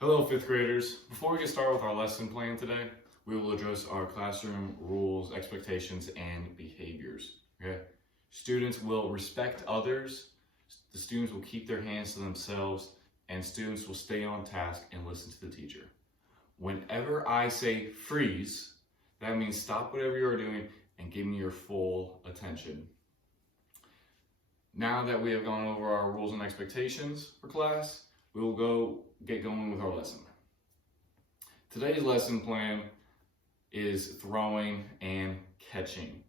Hello, fifth graders. Before we get started with our lesson plan today, we will address our classroom rules, expectations, and behaviors. Okay? Students will respect others, the students will keep their hands to themselves, and students will stay on task and listen to the teacher. Whenever I say freeze, that means stop whatever you're doing and give me your full attention. Now that we have gone over our rules and expectations for class, we will get going with our lesson. Today's lesson plan is throwing and catching.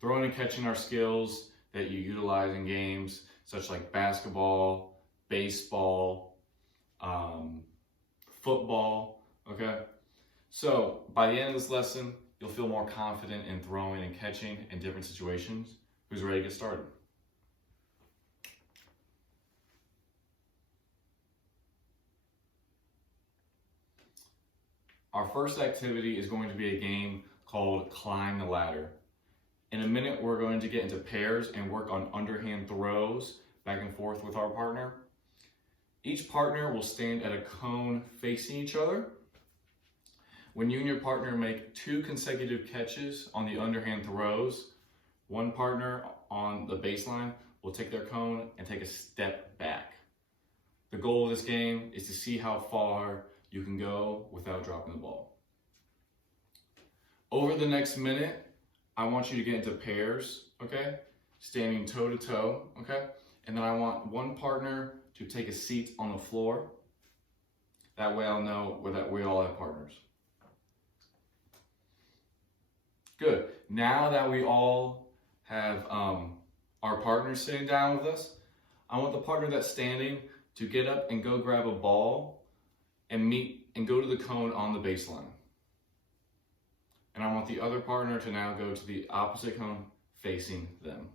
Throwing and catching are skills that you utilize in games such like basketball, baseball, football, okay? So by the end of this lesson, you'll feel more confident in throwing and catching in different situations. Who's ready to get started? Our first activity is going to be a game called Climb the Ladder. In a minute, we're going to get into pairs and work on underhand throws back and forth with our partner. Each partner will stand at a cone facing each other. When you and your partner make 2 consecutive catches on the underhand throws, one partner on the baseline will take their cone and take a step back. The goal of this game is to see how far you can go without dropping the ball. Over the next minute, I want you to get into pairs, okay? Standing toe to toe, okay? And then I want one partner to take a seat on the floor. That way I'll know that we all have partners. Good. Now that we all have our partners sitting down with us, I want the partner that's standing to get up and go grab a ball and go to the cone on the baseline. And I want the other partner to now go to the opposite cone facing them.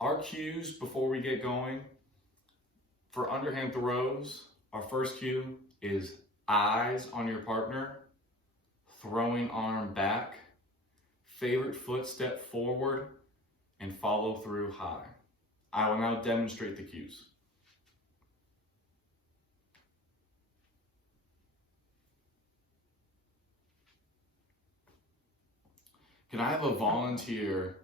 Our cues before we get going, for underhand throws, our first cue is eyes on your partner, throwing arm back, favorite foot step forward, and follow through high. I will now demonstrate the cues. Can I have a volunteer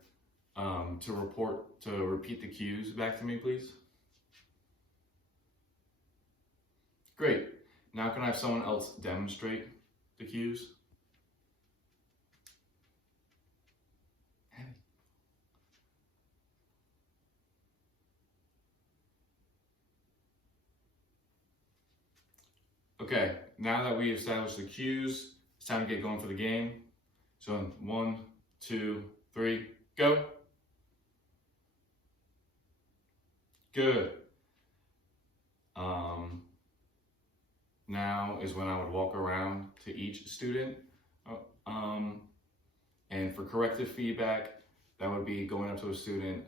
to repeat the cues back to me, please? Great. Now can I have someone else demonstrate the cues? Okay, now that we established the cues, it's time to get going for the game. So 1, 2, 3, go. Good. Now is when I would walk around to each student. And for corrective feedback, that would be going up to a student.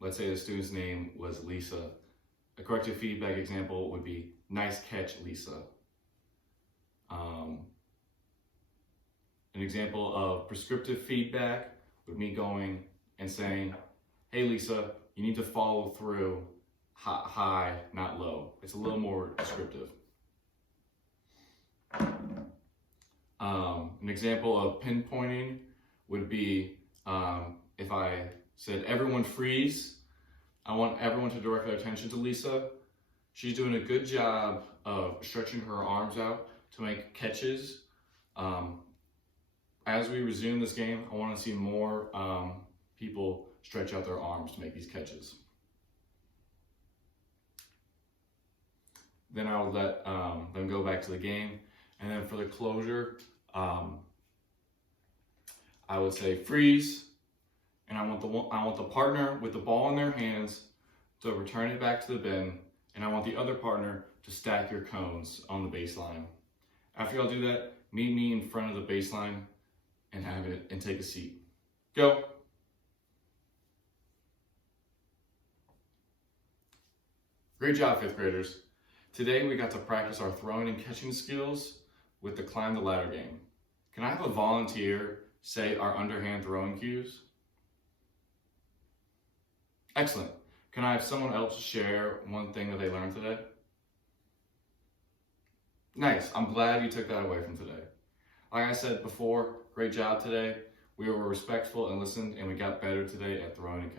Let's say the student's name was Lisa. A corrective feedback example would be, nice catch, Lisa. An example of prescriptive feedback would be going and saying, hey Lisa, you need to follow through high, not low. It's a little more descriptive. An example of pinpointing would be if I said, everyone freeze. I want everyone to direct their attention to Lisa. She's doing a good job of stretching her arms out to make catches. As we resume this game, I want to see more people stretch out their arms to make these catches. Then I would let them go back to the game. And then for the closure, I would say freeze. And I want the partner with the ball in their hands to return it back to the bin. And I want the other partner to stack your cones on the baseline. After y'all do that, meet me in front of the baseline and take a seat. Go. Great job, fifth graders. Today we got to practice our throwing and catching skills with the Climb the Ladder game. Can I have a volunteer say our underhand throwing cues? Excellent. Can I have someone else share one thing that they learned today? Nice. I'm glad you took that away from today. Like I said before, great job today. We were respectful and listened, and we got better today at throwing and catching.